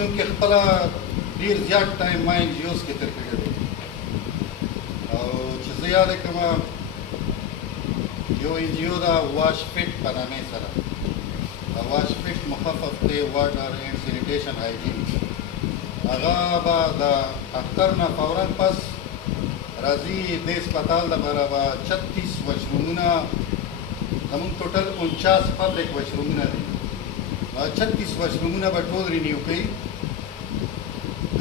چونکې خپله ډېر زیات ټایم ما ان جي اوز کې تېر کړی دی او چې زه یاده کړم یو ان جي او ده واش فټ په نامې سره دا واش فټ مخفف دی واټر اینډ سینیټیشن هایجین هغه به د اختر نه فورا پس راځي دې هسپتال لپاره به 36 وشرومونه زمونږ ټوټل 49 پبلک وشرومونه دي 36 وشرومونه به ټول رینیو کوي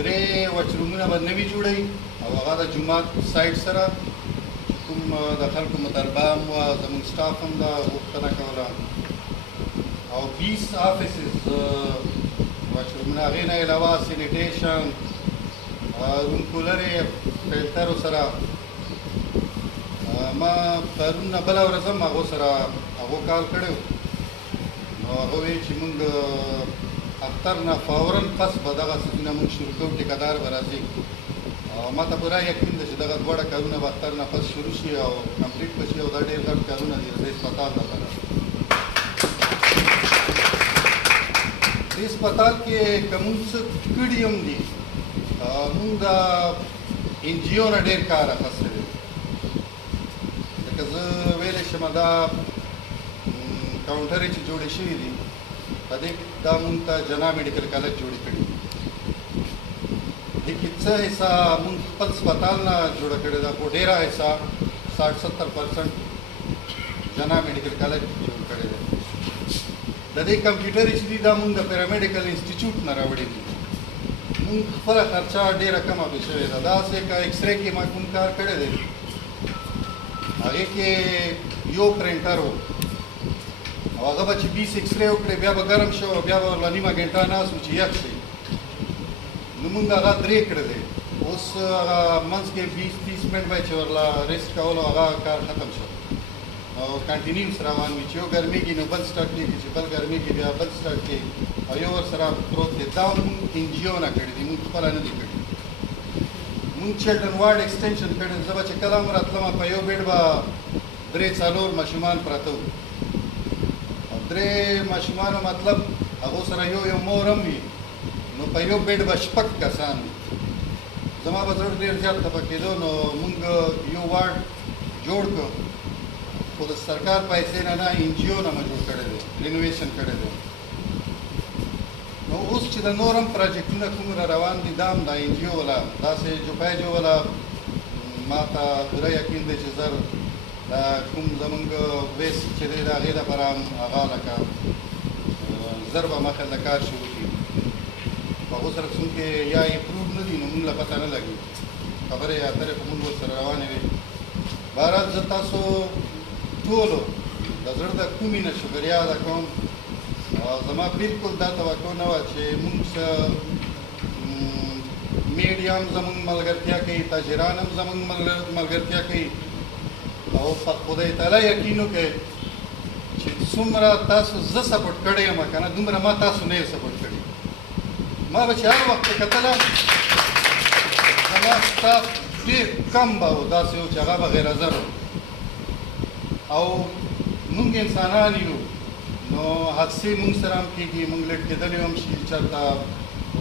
3 وشرومونه به نوي جوړوي او هغه د جومات سایډ سره کوم د خلکو مطالبه هم وه زمونږ سټاف هم دا غوښتنه کوله او 20 آفیسز وشرومونه هغې نه علاوه سینیټیشن روم کولرې فلټرو سره ما پرون نه بله ورځ هم هغو سره هغو کال کړی نو هغه وایي چې موږ اختر نه فورا پس به دغه څیزونه موږ شروع کوو ټیکهدار به راځي ما ته پوره یقین ده چې دغه دواړه کارونه به اختر نه پس شروع شي او کمپلیټ به شي او دا ډېر غټ کارونه دي د هسپتال لپاره دې هسپتال کې که موږ څه کړي هم دي موږ د ان جي او نه ډېر کار اخیستی دی لکه زه ویلی شم دا کاونټرې چې جوړې شوي دي په دې دا موږ ته جنا میډیکل کالج جوړې کړي دې کې څه حصه موږ خپل هسپتال نه جوړه کړې ده خو ډېره حصه 60-70% جنا میډیکل کالج جوړ کړی دی د دې کمپیوټرې چې دي دا موږ د پیرامیډیکل انسټیټیوټ نه راوړي دي موږ خپله خرچه ډېره کمه پرې شوې ده داسې که ایکسرې کې ما کوم کار کړی دی هغې کې یو پرنټر و او هغه به چې 20 ایکسرې وکړې بیا به ګرم شو او بیا به ورله نیمه ګنټه ناست و چې یخ شي نو موږ هغه 3 کړی دی اوس هغه منځ کې 20-30 منټ به چې ورله ریسټ کولو هغه کار ختم شو او کنټینیوس روان وي چې یو ګرمېږي نو بل سټارټ کېږي چې بل ګرمېږي بیا بل سټارټ کېږي او یو ورسره پروت دی دا موږ ان جي او نه کړي دي موږ خپله نه دي کړي موږ چلډرن وارډ ایکسټینشن کړی زه به چې کله هم راتلم په یو بیډ به 3-4 ماشومان پراته وو او 3 ماشومانو مطلب هغو سره یو مور هم وي نو په یو بیډ به 6 کسان وي زما به زړه ډېر زیات تپه کېدو نو موږ یو وارډ جوړ کړو خو د سرکار پیسې نه ان جي او نه مو جوړ کړی دی رینوویشن کړی دی نو اوس چې د نور هم پروجیکټونه کوم را روان دي دا هم د ان جي او والا داسې جوپایجو والا ما ته پوره یقین دی چې زر دا کوم زمونږ ویسټ چې دی د هغې دپاره هم هغه لکه زر به مخې له کار شروع کړي په هغو سره څومکې یا امپروو نه دي نو موږ له پته نه لګي خبرې اترې خو موږ ورسره روانې وې بهرحال زه تاسو ټولو د زړه د کومې نه شکریاده کوم زما بلکل دا توقع نه وه چې موږ څه میډیا هم زموږ ملګرتیا کوي تاجران هم زموږ ملګرتیا کوي او په خدای تعالی یقین وکړئ چې څومره تاسو زه سپورټ کړی یم که نه دومره ما تاسو نه یې سپورټ کړي ما به چې هر وخت کتله زما سټاف ډېر کم به و داسې و چې هغه به غیر حاضر و او موږ انسانان یو نو حادثې موږ سره هم کېږي موږ لیټ کېدلی هم شي چېرته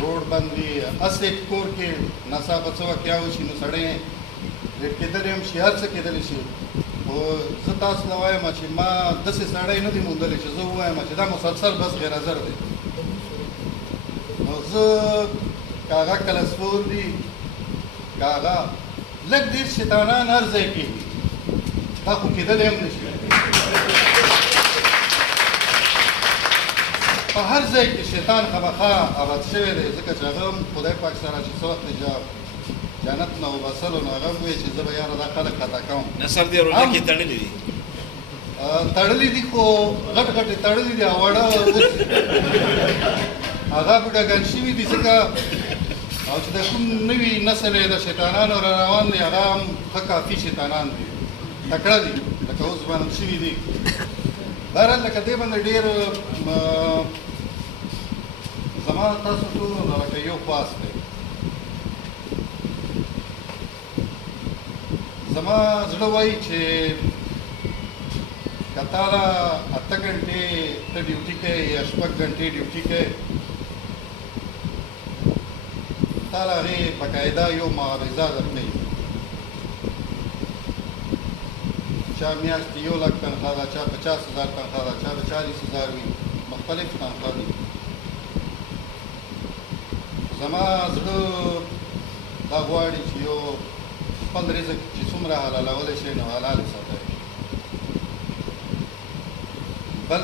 روډ بند وي هسې کور کې ناڅاپه څه واقعه وشي نو سړی لیټ کېدلی هم شي هر څه کېدلی شي خو زه تاسو ته وایم چې ما داسې سړی نه دی موندلی چې زه ووایم چې دا مسلسل بس غیر حاضر دی نو زه که هغه کلسپور دي که هغه لږ ډېر شیطانان هر ځای کېږي دا خو کېدلی هم نه شي په هر ځای کې شیطان خامخا آباد شوی دی ځکه چې هغه هم خدای پاک سره چې څه وخت جنت نه وباسلو نو هغه هم وایي چې زه به یاره دا خلک خطا کوم نصر دې روژه کې تړلي دي تړلي دي خو غټ غټې تړلي دي او واړه هغه بوډاګان شوي دي ځکه او چې د کوم نوي نسل یې د شیطانانو را روان دی هغه هم ښه کافي شیطانان دي تکړه دي لکه اوس باندې شوي دي بهرحال لکه دې باندې ډېر زما تاسو ټولو نه لکه یو خواست دی زما زړه وایي چې که تا له 8 घन्टे ته ډیوټي کوې یا 6 घन्टे ډیوټي کوې تعالی هغې باقاعده یو معاوضه درکوي. چا میاشت 1 لک تنخواه ده، چا 50,000 تنخواه ده، چا 40,000 وي، مختلف تنخواه دي. زما زړه دا غواړي چې یو خپل رزق چې څومره حلالولی شي نو حلال وساتئ. بل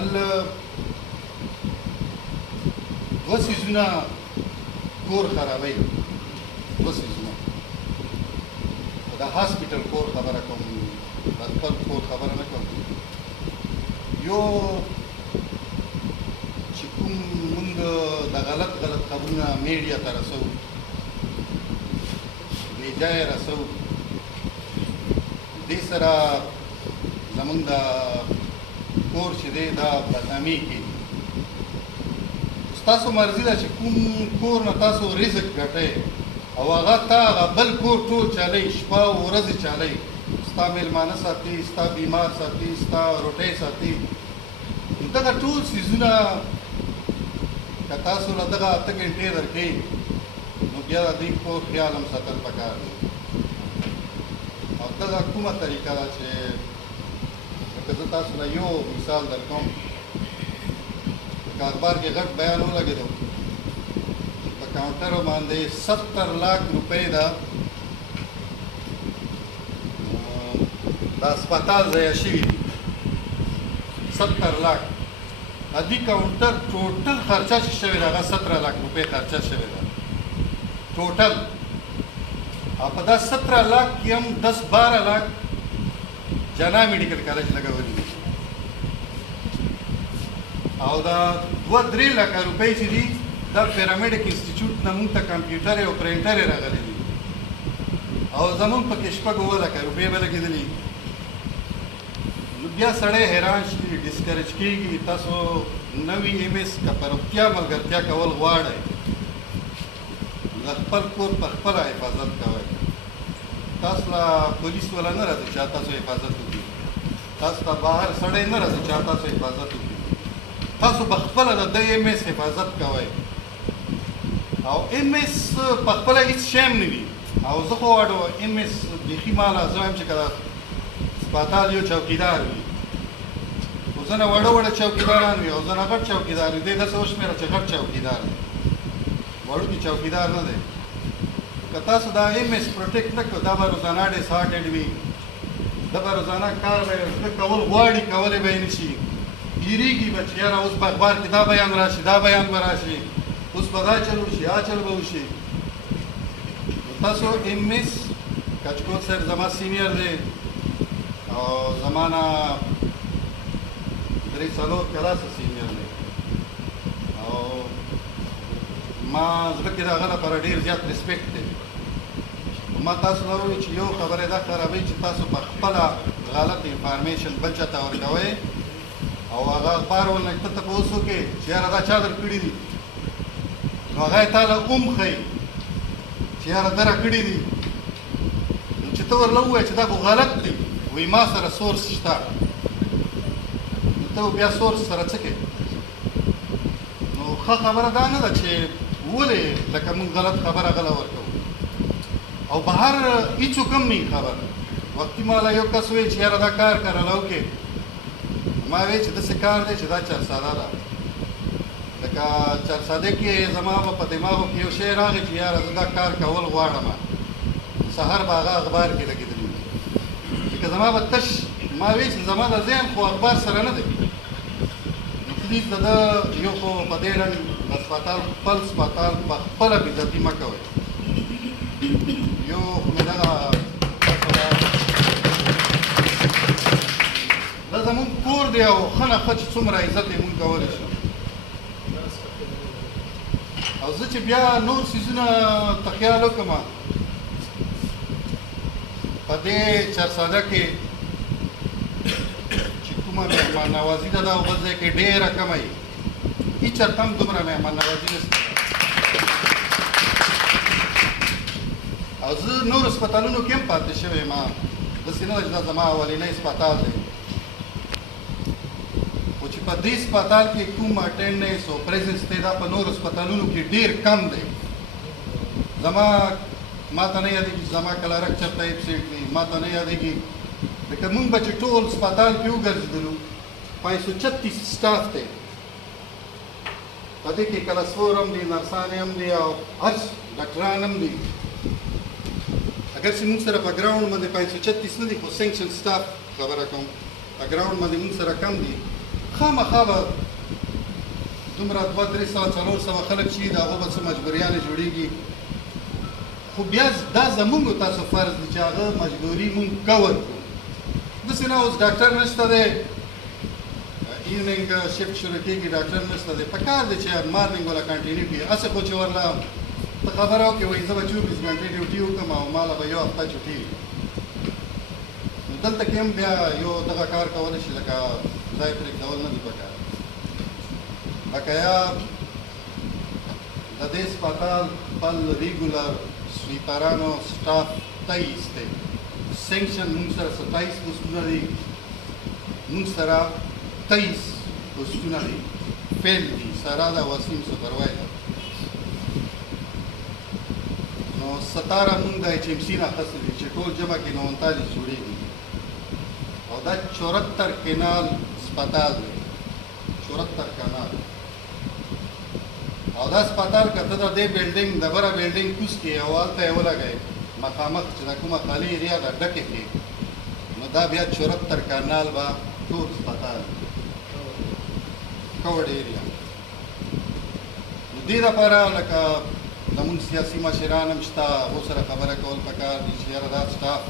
دوه څیزونه کور خرابوي، دوه څیزونه. د هاسپیټل کور خبره کوم، د خپل کور خبره نه کوم. یو چې کوم مونږ د غلط خبرونه میډیا ته رسوو، بې ځایه رسوو، دې سره زمونږ د کور چې دی دا بدنامېږي. ستاسو مرضي ده چې کوم کور نه تاسو رزق ګټئ او هغه تا هغه بل کور ټول چلئ، شپه او ورځې چلئ، ستا میلمانه ساتي، ستا بیمار ساتي، ستا روټۍ ساتي. دغه ټول څیزونه که تاسو له دغه 8 ګنټې درکوي نو بیا د دې کور خیال هم ساتل پکار دی. او دغه کومه طریقه ده چې لکه زه تاسو له یو مثال درکوم. اخبار کې غټ بیان ولګېدو چې په کاونټرو باندې 70 لاک روپۍ ده د هسپتال ضایع شوي دي. 70 لاک د دې کاونټر ټوټل خرچه چې شوې ده هغه 17 لاک روپۍ خرچه شوې ده ټوټل. او په دا 17 لاک کې هم 10-12 لاک جنا میډیکل کالج لګولي دي. او دا 2-3 لکه روپۍ چې دي دا پیرامډیک انسټیټیوټ نه مونږ ته کمپیوټر او پرنټر یې راغلی دي. او زمونږ پکې 6 لکه روپۍ به لګېدلي. نو بیا سړی حیران شي، ډسکریج کېږي. تاسو نوي ایم ایس که په روغتیا ملګرتیا کول غواړئ د خپل کور په خپله حفاظت کوئ. تاسو له پولیس والا نه راځي چې تاسو حفاظت وکړي، تاسو ته بهر سړی نه راځي چې تاسو حفاظت وکړي. تاسو په خپله د ده ایم ایس حفاظت کوئ. او ایم ایس په خپله هېڅ شی هم نه وي. او زه خو واړو ایم ایس بیخي ماله زه وایم چې که د هسپتال یو چوکیدار وي، خو ځنه واړه چوکیداران وي او ځنه غټ چوکیدار وي. دی داسې وشمېره چې غټ چوکیدار دی، وړوکي چوکیدار نه دی. که تاسو دا ایم ایس پروټیکټ نه کړو دا به روزانه ډیسهارټډ وي، دا به روزانه کار به یې کول غواړي کولی به یې نه شي. یېرېږي به چې یاره اوس به اخبار کې دا بیان راشي، دا بیان به راشي، اوس به دا چل وشي، چل به وشي. تاسو ایم ایس کچکول صاحب زما سینیر دی او زما نه 3-4 کلاسه سینیر دی. او ما زړه کې د هغه لپاره ډېر زیات ریسپیکټ دی. ما تاسو له ووایي چې یو خبره دا خرابوي چې تاسو په خپله غلط انفارمیشن بل چا ته ورکوئ او هغه اخبار ولنه ته تپوس وکړې چې یاره دا چا درکړي دي، نو هغه یې تا له ښیي چې یاره ده راکړي دي. نو چې ته ورله ووایې چې دا خو غلط دي، وایي ما سره سورس شته، نو ته بیا سورس سره څه کوې؟ نو ښه خبره دا نه ده چې ولې لکه موږ غلط خبره غله ورکوو. او بهر هېڅوک هم نه خبر. وختي ماله یو کس وایي چې یاره دا کار کرله وکړې، ما وی چې داسې کار دی چې دا چرساده ده. لکه چرسادې کې زما به په دماغو کې یو شی راغی چې یاره زه دا کار کول غواړم. سهار به هغه اخبار کې لګېدلي وي. لکه زما به تش ما وی چې زما د ذهن خو اخبار سره نه دی. نو پلیز د ده یو خو په دې رنګ هسپتال خپل هسپتال په خپله بېعزتي مه کوئ. یو خو مې دغه دا زمونږ کور دی او ښه نه ښه چې څومره عزت یې مونږ کولی شو. او زه چې بیا نور څیزونه ته خیال وکړم په دې چرساده کې چې کومه مهمان نوازي ده دا او بل ځای کې ډېره کمه وي. هېڅ چېرته هم دومره مهمان نوازي نشته. او زه نور هسپتالونو کې هم پاتې شوی یم. داسې نه ده چې دا زما اولنی هسپتال دی. په دې هسپتال کې کوم اټینډنس او پریزنس دی دا په نورو هسپتالونو کې ډېر کم دی. زما ما ته نه یادېږي زما کلارک چېرته اپسېټ وي ما ته نه یادېږي لکه مونږ به چې ټول سپتال کې وګرځېدلو 536 سټاف دی په دې کې کلسفور هم دي نرسانې هم دي او هر ډاکټران هم دي اگر چې مونږ سره په ګراوند باندې 536 نه دي خو سینکشن سټاف خبره کوم په ګراوند باندې مونږ سره کم دي خامخا به دومره 200-300-400 خلک چې د هغو به څه مجبوریانې جوړېږي خو بیا دا زمونږ تاسو فرض دی چې هغه مجبوري مونږ کور کړو داسې نه اوس ډاکټر نشته دی ایونینګ شفټ شروع کېږي ډاکټر نشته دی په کار دی چې مارنینګ ولا کنټینیو کړي هسې خو چې ورله ته خبره وکړې وایي زه به 24 ګنټې ډیوټي وکړم او ماله به یو هفته چټي وي نو دلته کې هم بیا یو دغه کار کولی شي لکه ځای پرېږدول نه دي پکار بقایا د دې سپتال خپل ریګولر سویپرانو سټاف 23 دی سینکشن مونږ سره 27 پوسټونه دي مونږ سره 23 پوسټونه دي فیل دي سارا دا وسیم سپروایزر نو 17 مونږ د ایچ ام سی نه اخیستي دي چې ټول جمع کې 39 جوړېږي او دا 74 کینال سپتال دی 74 کانال او دا سپتال که ته د دې بلډینګ د بره بلډینګ کوز کړې او هلته یې ولګوې مخامخ چې دا کومه خالي ایریا ده ډکې کړې نو دا بیا 74 کانال به ټول سپتال کورډ ایریا نو دې دپاره لکه زمونږ سیاسي مشران هم شته هغو سره خبره کول پکار دي چې یاره دا سټاف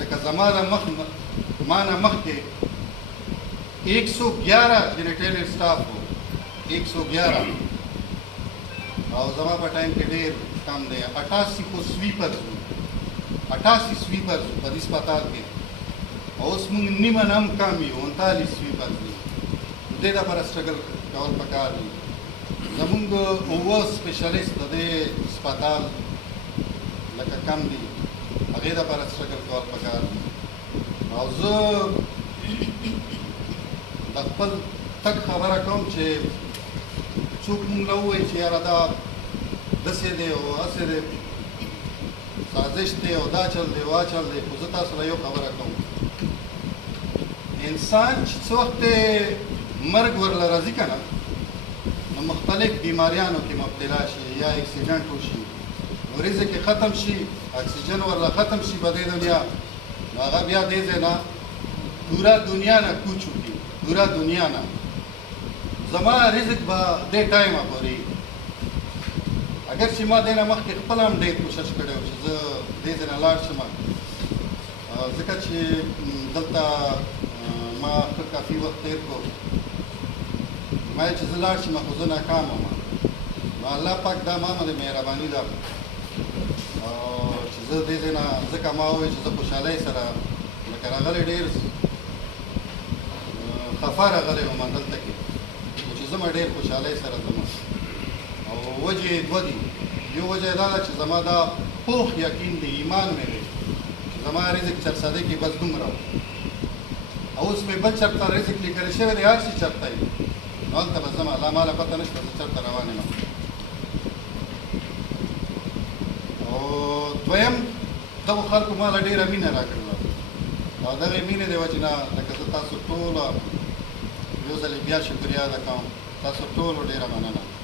لکه زما نه ما نه مخکې 111 جنیټیلر سټاف و 111 او زما په ټایم کې ډېر کم دی 88 خو سویپرز وو 88 سویپرز وو په دې سپتال کې او اوس موږ نیمه نه هم کم یو 39 سویپرز دي دې دپاره سټرګل کول پکار دي زمونږ اووه سپیشلیست د دې سپتال لکه کم دي هغې دپاره سټرګل کول پکار دي او زه د خپل تګ خبره کوم چې څوک مونږ له ووایي چې یاره دا داسې دی او هسې دی سازش دی او دا چل دی او دا چل دی خو زه تاسو له یو خبره کوم انسان چې څه وخت مرګ ورله راځي که نه نو مختلف بیماریانو کې مبتلا شي یا اکسیډنټ وشي نو رزق یې ختم شي اکسیجن ورله ختم شي په دې دنیا نو هغه بیا دې ځای نه پورا دنیا نه کوچ وکړي پورا دنیا نه زما رزق به دې ټایمه پورې اگر چې ما دې نه مخکې خپله هم ډېر کوشش کړی و چې زه دې ځای نه لاړ شم ځکه چې دلته ما ښه کافي وخت تېر کړو ما چې زه لاړ شم خو زه ناکامه وم نو الله پاک دا ما باندې مهرباني ده چې زه دې ځای نه ځکه ما وویل چې زه خوشحالۍ سره لکه راغلی ډېر خفه راغلی وم دلته کې خو چې زما ډېر خوشحالۍ سره ځم او وجې دوه دي یو وجه دا ده چې زما دا پوخ یقین دی ایمان مې دی چې زما رزق چرسده کې بس دومره او اوس مې بل چرته رزق لیکلی شوی دی هر شي چرته وي نو هلته به ځم الله ماله پته نشته زه چرته روان یم او دویم دغو خلکو ماله ډېره مینه راکړله او دغې مینې د وجې نه لکه زه تاسو ټوله یو ځلې بیا شکریا ادا کوم تاسو ټولو ډېره مننه